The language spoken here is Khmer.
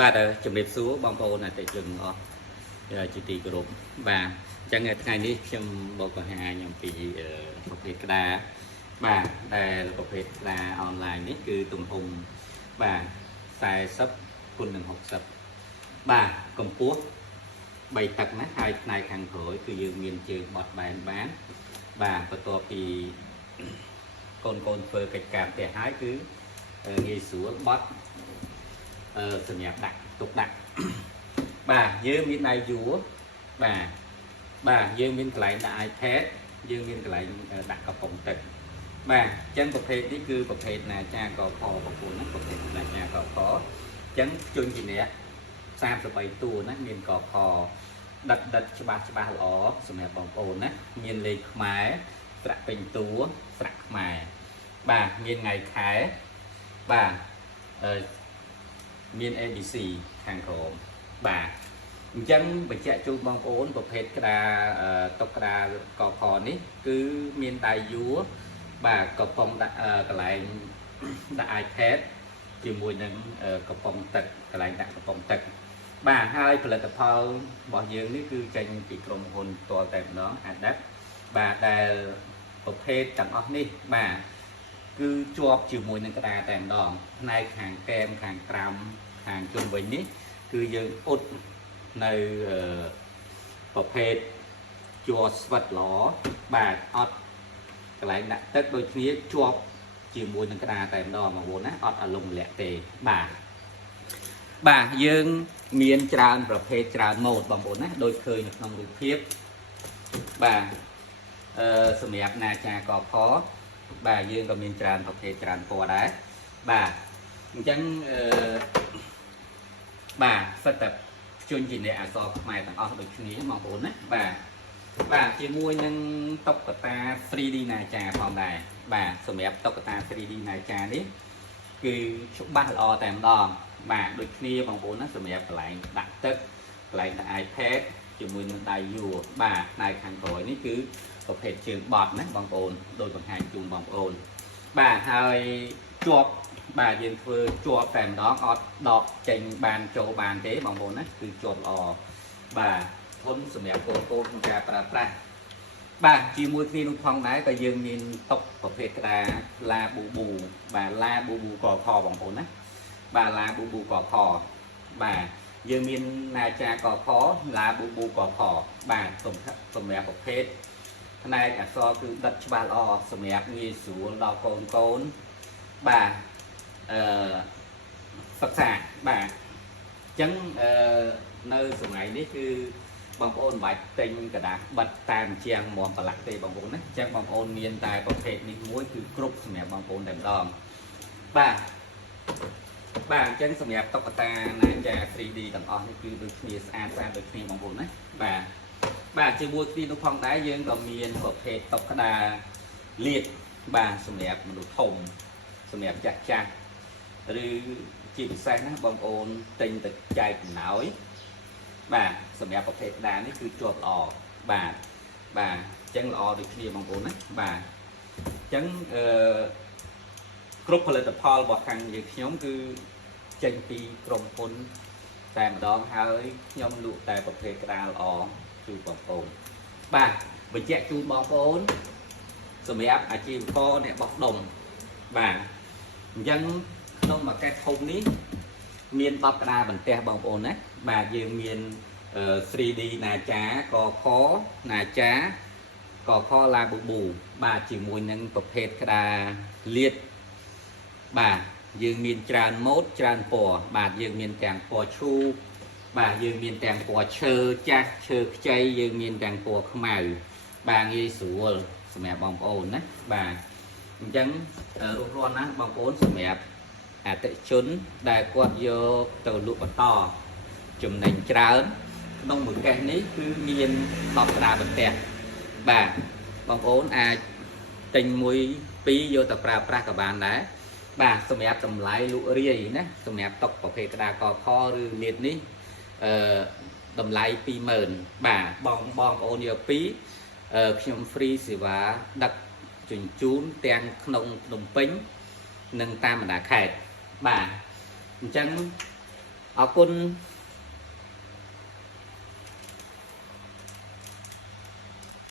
បាទជំរាបសួរបងប្អូនអតិថិជនអស់ជាទីគោរពបាទអញ្ចឹងថ្ងៃនេះខ្ញុំមកបង្ហាញអំពីប្រភេទក្តារបាទដែលប្រភេទក្តារអនឡាញនេះគឺទំហំបាទ40 គុណនឹង60បាទកម្ពស់3 តឹកណាហើយផ្នែកខាងក្រោយគឺយើងមានជើងបត់បែនបានបាទបន្ទាប់ពីកូនធ្វើកិច្ចការផ្ទះហើយគឺងាយស្រួលបត់សម្រាប់ដាក់ទុកដាក់បាទយើងមានដៃយួរបាទយើងមានកន្លែងដាក់ iPad យើងមានកន្លែងដាក់កំប៉ុងទឹកបាទអញ្ចឹងប្រភេទនេះគឺប្រភេទណាចាកខបងប្អូនណាប្រភេទណាចាកខអញ្ចឹងជន់ជាអ្នក33តួណាមានកខដិតច្បាស់ល្អសម្រាប់បងប្អូនណាមានលេខខ្មែរស្រៈពេញតួស្រៈខ្មែរបាទមានថ្ងៃខែបាទមាន ABC ខាងក្រោមបាទអញ្ចឹងបញ្ជាក់ជូនបងប្អូនប្រភេទក្តារតុកក្តារកខនេះគឺមានដៃយួរបាទកំប៉ុងដាក់កន្លែងដាក់ iPad ជាមួយនឹងកំប៉ុងទឹកកន្លែងដាក់កំប៉ុងទឹកបាទហើយផលិតផលរបស់យើងនេះគឺចេញពីក្រុមហ៊ុនផ្ទាល់តែម្ដង Adapt បាទដែលប្រភេទទាំងអស់នេះបាទគឺជាប់ជាមួយនឹងក្តារតែម្ដងផ្នែកខាងកែមខាងក្រោមខាងជុំវិញនេះគឺយើងអ៊ុតនៅប្រភេទជាប់ស្វិតល្អបាទអត់កន្លែងដាក់ទឹកដូចគ្នាជាប់ជាមួយនឹងក្តារតែម្ដងបងប្អូនណាអត់អាលុងលាក់ទេបាទយើងមានច្រើនប្រភេទច្រើនម៉ូដបងប្អូនណាដូចឃើញនៅក្នុងរូបភាពបាទសម្រាប់ណាចាកខបាទយើងក៏មានច្រើនប្រភេទច្រើនពណ៌ដែរបាទអញ្ចឹងបាទសិតតែជន់ជាអ្នកអក្សរខ្មែរទាំងអស់ដូចគ្នាបងប្អូនណាបាទជាមួយនឹងតុក្កតា 3D ណាចាផងដែរបាទសម្រាប់តុក្កតា 3D ណាចានេះគឺច្បាស់ល្អតែម្ដងបាទដូចគ្នាបងប្អូនណាសម្រាប់កន្លែងដាក់ទឹកកន្លែងដាក់ iPad ជាមួយនឹងដៃយួរបាទផ្នែកខាងក្រោយនេះគឺប្រភេទជើងបត់ណាបងប្អូនដោយបង្ហាញជូនបងប្អូនបាទហើយជាប់បាទយើងធ្វើជាប់តែម្ដងអត់ដកចេញបានចូលបានទេបងប្អូនណាគឺជាប់ល្អបាទធន់សម្រាប់កូនក្នុងការប្រើប្រាស់បាទជាមួយគ្នានោះផងដែរក៏យើងមានតុកប្រភេទក្តារឡាប៊ូប៊ូបាទឡាប៊ូប៊ូកខបងប្អូនណាបាទឡាប៊ូប៊ូកខបាទយើងមានណាចាកខឡាប៊ូប៊ូកខបាទសម្រាប់ប្រភេទផ្នែកអក្សរគឺដិតច្បាស់ល្អសម្រាប់ងាយស្រួលដល់កូនបាទសិក្សាបាទអញ្ចឹងនៅសម័យនេះគឺបងប្អូនមិនបាច់ទិញกระดาษបិទតាមជាងមាំប្រឡាក់ទេបងប្អូនណាអញ្ចឹងបងប្អូនមានតែប្រភេទនេះមួយគឺគ្រប់សម្រាប់បងប្អូនតែម្ដងបាទអញ្ចឹងសម្រាប់តុក្កតាណាចា 3D ទាំងអស់នេះគឺដូចគ្នាស្អាតដូចគ្នាបងប្អូនណាបាទជាមួយគ្នានោះផងដែរយើងក៏មានប្រភេទតុក្កតាលាតបាទសម្រាប់មនុស្សធំសម្រាប់ចាស់ឬជាពិសេសណាបងប្អូនទិញទៅចែកចំណាយបាទសម្រាប់ប្រភេទក្តារនេះគឺជាប់ល្អបាទអញ្ចឹងល្អដូចគ្នាបងប្អូនណាបាទអញ្ចឹងគ្រប់ផលិតផលរបស់ខាងយើងខ្ញុំគឺចេញពីក្រុមហ៊ុនតែម្ដងហើយខ្ញុំលក់តែប្រភេទក្តារល្អជូនបងប្អូនបាទបញ្ជាក់ជូនបងប្អូនសម្រាប់អាជីវករអ្នកបោះដុំបាទអញ្ចឹងក្នុងមួយកេសធំនេះមាន10ក្តារបន្ទះបងប្អូនណាបាទយើងមាន 3D ណាចាកខណាចាកខឡាប៊ូប៊ូបាទជាមួយនឹងប្រភេទក្តារលាតបាទយើងមានច្រើនម៉ូដច្រើនពណ៌បាទយើងមានទាំងពណ៌ឈូកបាទយើងមានទាំងពណ៌ឈើចាស់ឈើខ្ចីយើងមានទាំងពណ៌ខ្មៅបាទងាយស្រួលសម្រាប់បងប្អូនណាបាទអញ្ចឹងរួចរាល់ណាស់បងប្អូនសម្រាប់អតិថិជនដែលគាត់យកទៅលក់បន្តចំណេញច្រើនក្នុងមួយកេសនេះគឺមាន10ក្តារបន្ទះបាទបងប្អូនអាចទិញ1 2យកទៅប្រើប្រាស់ក៏បានដែរបាទសម្រាប់តម្លៃលក់រាយណាសម្រាប់តុកប្រភេទក្តារកខឬលាតនេះតម្លៃ 20000 បាទបងប្អូនយក2ខ្ញុំ free សេវាដឹកជញ្ជូនទាំងក្នុងភ្នំពេញនិងតាមបណ្ដាខេត្តបាទអញ្ចឹង ở quân